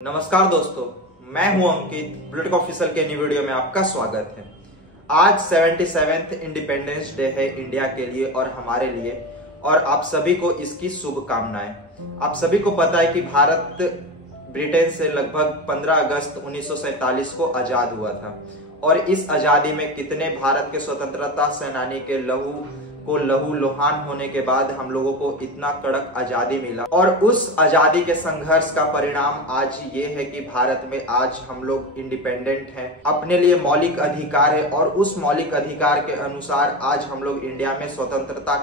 नमस्कार दोस्तों, मैं हूं अंकित। बुलेटिन ऑफिशियल के न्यू वीडियो में आपका स्वागत है। आज 77th इंडिपेंडेंस डे है इंडिया के लिए और हमारे लिए, और आप सभी को इसकी शुभकामनाएं। आप सभी को पता है कि भारत ब्रिटेन से लगभग 15 अगस्त 1947 को आजाद हुआ था, और इस आजादी में कितने भारत के स्वतंत्रता सेनानी के लहू लुहान होने के बाद हम लोगों को इतना कड़क आजादी मिला। और उस आजादी के संघर्ष का परिणाम आज ये है कि भारत में आज हम लोग इंडिपेंडेंट हैं, अपने लिए मौलिक अधिकार है, और उस मौलिक अधिकार के अनुसार आज हम लोग इंडिया में स्वतंत्रता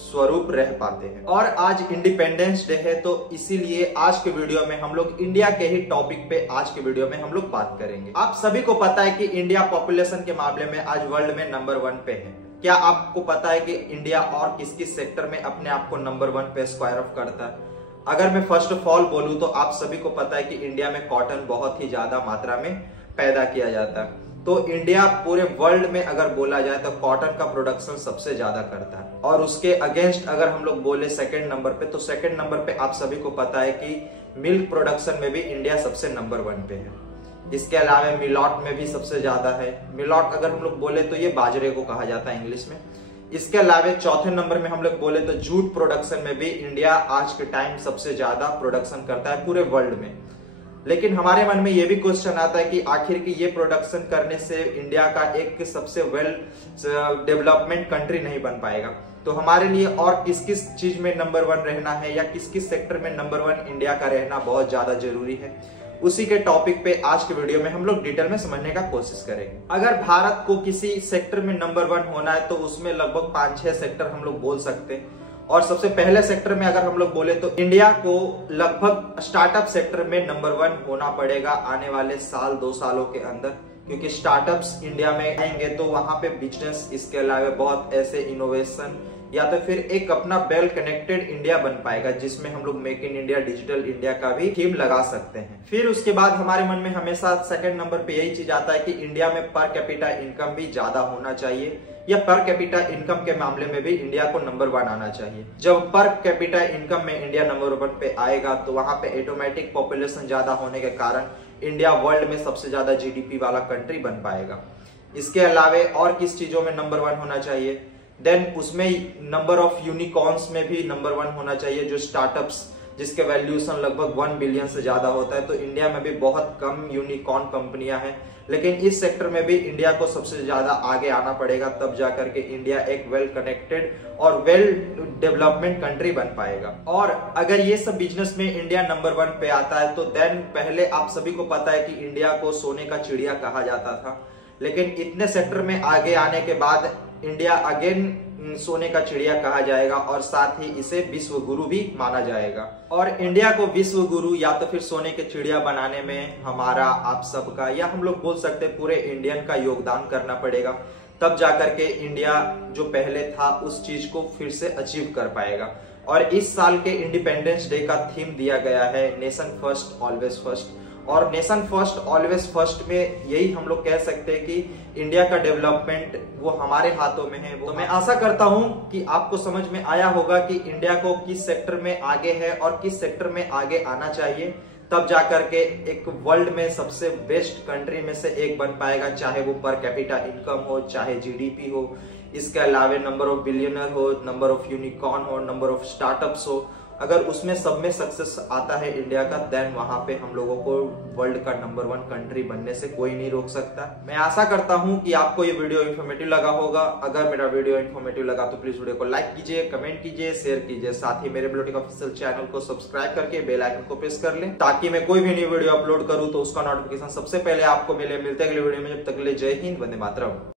स्वरूप रह पाते हैं। और आज इंडिपेंडेंस डे है, तो इसीलिए आज के वीडियो में हम लोग इंडिया के ही टॉपिक पे आज के वीडियो में हम लोग बात करेंगे। आप सभी को पता है कि इंडिया पॉपुलेशन के मामले में आज वर्ल्ड में नंबर 1 पे है। क्या आपको पता है कि इंडिया और किस किस सेक्टर में अपने आप को नंबर 1 पे स्क्वायर ऑफ करता है? अगर मैं फर्स्ट ऑफ ऑल बोलूं तो आप सभी को पता है कि इंडिया में कॉटन बहुत ही ज्यादा मात्रा में पैदा किया जाता है। तो इंडिया पूरे वर्ल्ड में अगर बोला जाए तो कॉटन का प्रोडक्शन सबसे ज्यादा करता है। और उसके अगेंस्ट अगर हम लोग बोले सेकंड नंबर पे, तो सेकंड नंबर पे आप सभी को पता है कि मिल्क प्रोडक्शन में भी इंडिया सबसे नंबर 1 पे है। इसके अलावा मिलॉट में भी सबसे ज्यादा है। मिलॉट अगर हम लोग बोले तो ये बाजरे को कहा जाता है इंग्लिश में। इसके अलावा चौथे नंबर में हम लोग बोले तो जूट प्रोडक्शन में भी इंडिया आज के टाइम सबसे ज्यादा प्रोडक्शन करता है पूरे वर्ल्ड में। लेकिन हमारे मन में ये भी क्वेश्चन आता है कि आखिर की ये प्रोडक्शन करने से इंडिया का एक सबसे वेल डेवलपमेंट कंट्री नहीं बन पाएगा। तो हमारे लिए और किस किस चीज में नंबर 1 रहना है, या किस किस सेक्टर में नंबर 1 इंडिया का रहना बहुत ज्यादा जरूरी है, उसी के टॉपिक पे आज के वीडियो में हम लोग डिटेल में समझने का कोशिश करेंगे। अगर भारत को किसी सेक्टर में नंबर 1 होना है तो उसमें लगभग 5-6 सेक्टर हम लोग बोल सकते हैं। और सबसे पहले सेक्टर में अगर हम लोग बोले तो इंडिया को लगभग स्टार्टअप सेक्टर में नंबर 1 होना पड़ेगा आने वाले साल 2 सालों के अंदर, क्योंकि स्टार्टअप्स इंडिया में आएंगे तो वहां पे बिजनेस, इसके अलावा बहुत ऐसे इनोवेशन, या तो फिर एक अपना वेल कनेक्टेड इंडिया बन पाएगा जिसमें हम लोग make in India, digital India का भी थीम लगा सकते हैं। फिर उसके बाद हमारे मन में हमेशा सेकंड नंबर पे यही चीज आता है कि इंडिया में पर कैपिटा इनकम भी ज्यादा होना चाहिए, या पर कैपिटा इनकम के मामले में भी इंडिया को नंबर 1 आना चाहिए। जब पर कैपिटा इनकम में इंडिया नंबर 1 पे आएगा तो वहां पे ऑटोमेटिक पॉपुलेशन ज्यादा होने के कारण इंडिया वर्ल्ड में सबसे ज्यादा जीडीपी वाला कंट्री बन पाएगा। इसके अलावा और किस चीजों में नंबर 1 होना चाहिए? देन उसमें नंबर ऑफ यूनिकॉर्न्स में भी नंबर 1 होना चाहिए, जो स्टार्टअप्स जिसके वैल्यूएशन लगभग 1 बिलियन से ज्यादा होता है। तो इंडिया में भी बहुत कम यूनिकॉर्न कंपनियां हैं, लेकिन इस सेक्टर में भी इंडिया को सबसे ज्यादा आगे आना पड़ेगा, तब जाकर के इंडिया एक वेल कनेक्टेड और वेल डेवलपमेंट कंट्री बन पाएगा। और अगर ये सब बिजनेस में इंडिया नंबर 1 पे आता है तो देन पहले आप सभी को पता है कि इंडिया को सोने का चिड़िया कहा जाता था, लेकिन इतने सेक्टर में आगे आने के बाद इंडिया अगेन सोने का चिड़िया कहा जाएगा, और साथ ही इसे विश्व गुरु भी माना जाएगा। और इंडिया को विश्व गुरु या तो फिर सोने के चिड़िया बनाने में हमारा, आप सबका, या हम लोग बोल सकते हैं पूरे इंडियन का योगदान करना पड़ेगा, तब जाकर के इंडिया जो पहले था उस चीज को फिर से अचीव कर पाएगा। और इस साल के इंडिपेंडेंस डे का थीम दिया गया है नेशन फर्स्ट ऑलवेज फर्स्ट। और नेशन फर्स्ट ऑलवेज फर्स्ट में यही हम लोग कह सकते हैं कि इंडिया का डेवलपमेंट वो हमारे हाथों में है। तो मैं आशा करता हूं कि आपको समझ में आया होगा कि इंडिया को किस सेक्टर में आगे है और किस सेक्टर में आगे आना चाहिए, तब जाकर के एक वर्ल्ड में सबसे बेस्ट कंट्री में से एक बन पाएगा, चाहे वो पर कैपिटा इनकम हो, चाहे जीडीपी हो, इसके अलावा नंबर ऑफ बिलियनर हो, नंबर ऑफ यूनिकॉर्न हो, नंबर ऑफ स्टार्टअप्स हो। अगर उसमें सब में सक्सेस आता है इंडिया का, देन वहां पे हम लोगों को वर्ल्ड का नंबर 1 कंट्री बनने से कोई नहीं रोक सकता। मैं आशा करता हूं कि आपको ये वीडियो इन्फॉर्मेटिव लगा होगा। अगर मेरा वीडियो इन्फॉर्मेटिव लगा तो प्लीज वीडियो को लाइक कीजिए, कमेंट कीजिए, शेयर कीजिए। साथ ही मेरे बुलेटिन ऑफिशियल चैनल को सब्सक्राइब करके बेल आइकन को प्रेस कर लें, ताकि मैं कोई भी न्यू वीडियो अपलोड करूं तो उसका नोटिफिकेशन सबसे पहले आपको मिले। मिलते अगले वीडियो में, जब तक के लिए जय हिंद, वंदे मातरम।